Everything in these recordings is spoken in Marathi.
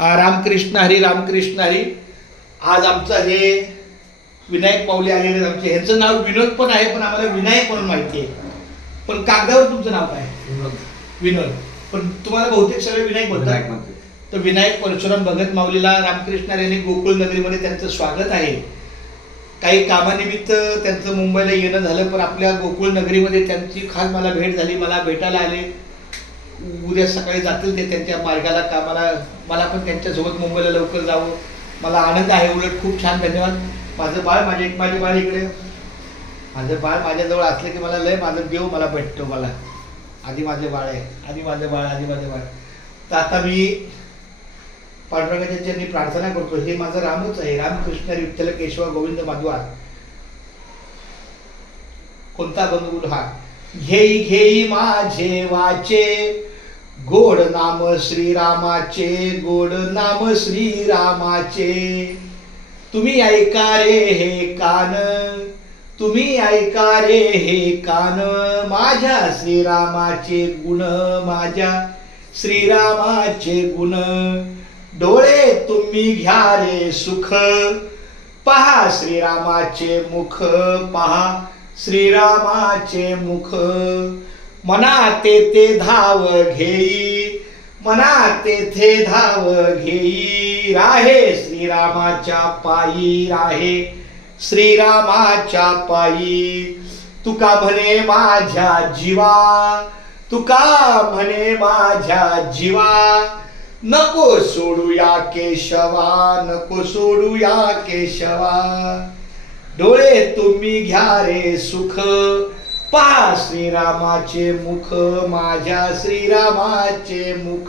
रामकृष्ण हरी, रामकृष्ण हरी. आज आमचं हे विनायक माऊली आलेले आमचे, ह्यांचं नाव विनोद पण आहे, पण आम्हाला विनायक म्हणून माहिती आहे. पण कागदावर तुमचं नाव काय? विनोद. पण तुम्हाला बहुतेक सगळे विनायक बोलतात. तर विनायक परशुराम भगत माऊलीला रामकृष्ण हरी यांनी गोकुळ नगरीमध्ये त्यांचं स्वागत आहे. काही कामानिमित्त त्यांचं मुंबईला येणं झालं, पण आपल्या गोकुळ नगरीमध्ये त्यांची खास मला भेट झाली. मला भेटायला आले. उद्या सकाळी जातील ते त्यांच्या मार्गाला कामाला. मला पण त्यांच्यासोबत मुंबईला लवकर जावं, मला आनंद आहे. उलट खूप छान, धन्यवाद. माझं बाळ, माझी बाळ इकडे, माझं बाळ माझ्याजवळ असलं की मला लय माझं देव मला भेटतो. मला आधी माझं बाळ आहे, आधी माझं बाळ, आधी माझं बाळ. तर आता मी पांडुरंगाच्या चरणी प्रार्थना करतो. हे माझं रामच आहे. रामकृष्ण हरी विठ्ठल केशव गोविंद माधवा. कोणता बंधू हा? घेई घेई माझे वाचे, गोड नाम श्रीरामाचे, गोड नाम श्रीरामाचे. तुम्ही ऐका रे हे कान, तुम्ही ऐका रे हे कान, माझ्या श्रीरामाचे गुण, माझ्या श्रीरामाचे गुण. डोळे तुम्ही घ्या रे सुख, पहा श्रीरामाचे मुख, पहा श्रीरामाचे मुख. मना तेथे धाव घेई, मना तेथे धाव घेई. राहे श्रीरामाच्या पायी, राहे श्रीरामाच्या पायी. तुका म्हणे माझ्या जीवा, तुका म्हणे माझ्या जीवा. नको सोडूया केशवा, नको सोडूया केशवा. डोळे तुम्ही घ्या रे सुख, पहा श्रीरामाचे मुख, माझ्या श्रीरामाचे मुख.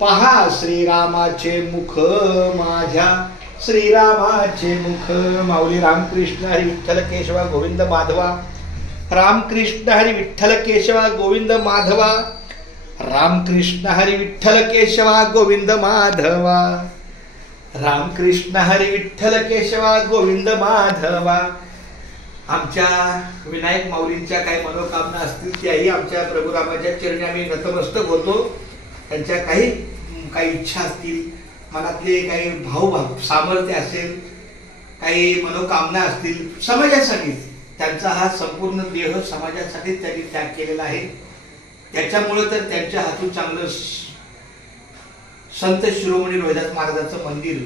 पहा श्रीरामाचे मुख, माझ्या श्रीरामाचे मुख. माऊली रामकृष्ण हरी विठ्ठल केशवा गोविंद माधवा. रामकृष्ण हरी विठ्ठल केशवा गोविंद माधवा. रामकृष्ण हरी विठ्ठल केशवा गोविंद माधवा. रामकृष्ण हरी विठ्ठल केशवा गोविंद माधवा. आमच्या विनायक माऊलींच्या काही मनोकामना असतील त्याही आमच्या प्रभू रामाच्या चरणी आम्ही नतमस्तक होतो. त्यांच्या काही इच्छा असतील, मनातले काही भाव सामर्थ्य असेल, काही मनोकामना असतील समाजासाठी, त्यांचा हा संपूर्ण देह समाजासाठी त्यांनी त्याग केलेला आहे. त्याच्यामुळे तर त्यांच्या हातून चांगलं संत शिरोमणी रोहिदास महाराजांचं मंदिर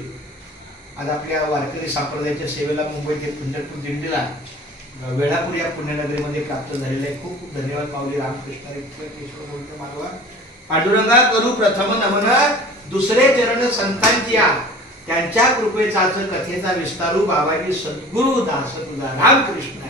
आज आपल्या वारकरी संप्रदायाच्या सेवेला मुंबई ते पंढरपूर दिंडीला वेळापूर या पुण्यनगरीमध्ये प्राप्त झालेलं आहे. खूप खूप धन्यवाद माऊली रामकृष्ण केशव गोविंद माधवा. पांडुरंगा करू प्रथम नमन, दुसरे चरण संतांची या, त्यांच्या कृपेचा कथेचा विस्तारू बाबाजी सद्गुरु दास तुझा. रामकृष्ण.